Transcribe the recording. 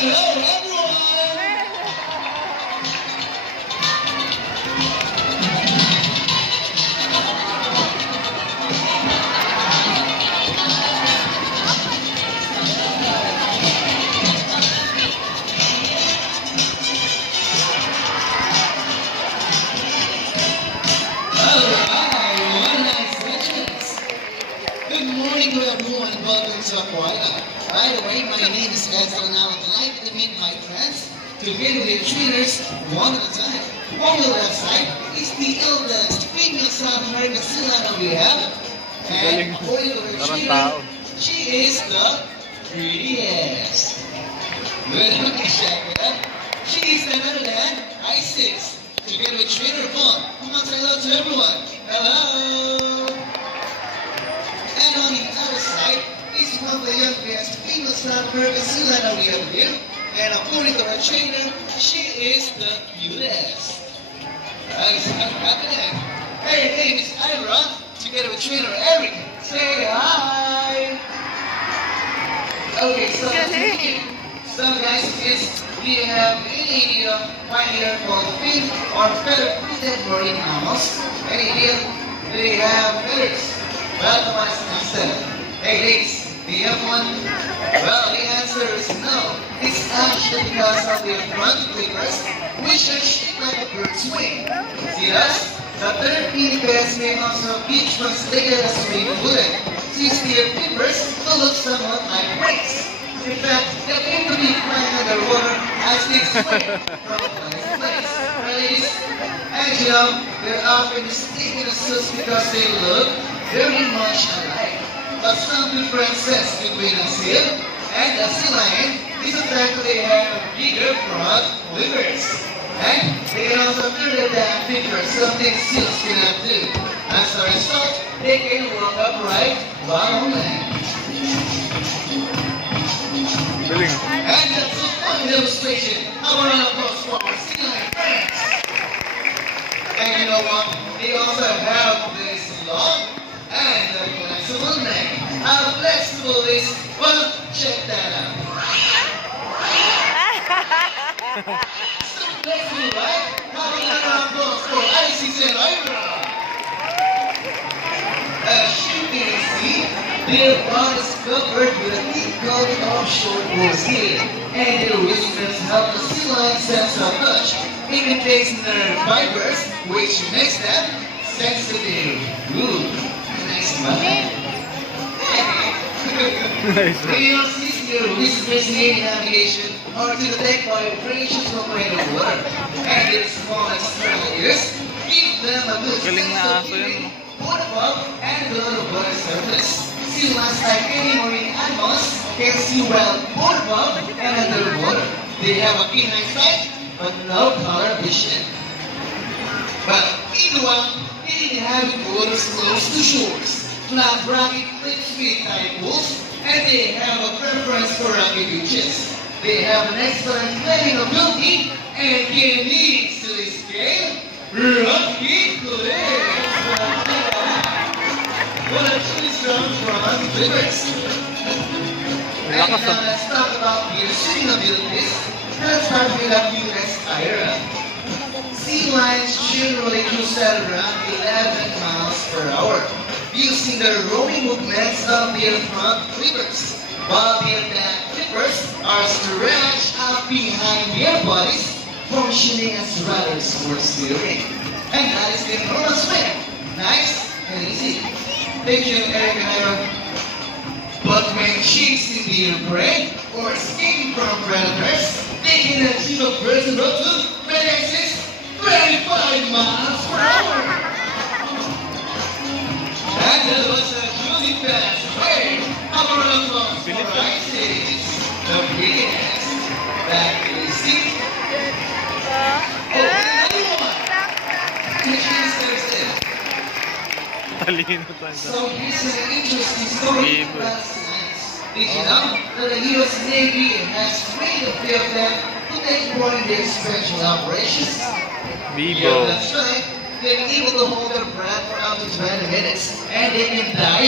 Hello, everyone! Good morning to everyone and welcome to Aquila. By the way, my name is Esther and I would like to meet my friends to video with trainers one at a time. On the left side is the eldest female South American Silano we have. And according to her trainer, she is the prettiest. Good looking Shakira. She is none other than Isis. Together with trainer Bon. Come on, say hello to everyone. Hello! And on the other side is one of the youngest female South American Silano we have here. And according to our trainer, she is the cutest. Nice, happening. Hey, hey, Miss Ira, together with trainer Eric. Say hi. Okay, so guys, is we have any idea why they are called fin or feather-footed marine mammals? Any idea? They have feathers. Well, the one is instead. Hey, ladies, do you have one? Well, the answer is no. It's actually because of their front flippers, which are shaped like a bird's wing. See that? The third pinnipeds may also be translated as wing-footed, since their flippers will look somewhat like wings. In fact, they aim to be flying underwater as they swim from place to place. Ladies, and you know, they're often mistaken as such because they look very much alike. But some differences between a seal and a sea lion is the fact that they have bigger front flippers. And they can also further than flippers, something seals cannot do. As a result, they can walk upright while on land. And that's a fun demonstration of a round of applause for our sea lion friends. And you know what? They also have this long and a flexible neck. How flexible is, well, check that out. So flexible, right? How about that round of applause for Isis and Ira? As you can see, their body is covered with a thick coating of short wool's hair, and their whiskers help the sea lion sense of touch. It contains nerve fibers, which makes them sensitive. Ooh, nice one. They also use their whiskers in aid navigation or to detect vibrations from rain or water. And their small external ears give them a boost both above and below the water surface. Sea lions, like any marine animals, can see well both above and under the water. They have a keen eyesight, but no color vision. But meanwhile, they inhabit waters close to shores, flat rocky cliffs with tide pools, and they have a preference for rocky beaches. They have an excellent planning ability and can easily scale rocky cliffs. What actually comes from flippers. And now let's talk about their swimming abilities. Let's start with the cutest Ira. Sea lions generally cruise at around 11 miles per hour, using the rowing movements of their front flippers, while their back flippers are stretched out behind their bodies, functioning as rudders for steering. And that is the normal swim. Nice and easy. Thank you, Eric and Ira. But when chasing their prey or escaping from predators, they can achieve a burst of up to 25 miles per hour. And that was a truly fast way. How about a applause for Isis, the prettiest. Back to the seat. Oh, and another one. So here's an interesting story about science. Did you know that the U.S. Navy has trained a few of them to take part in their special operations? Yeah, that's right. They're able to hold their breath for up to 20 minutes, and they can dive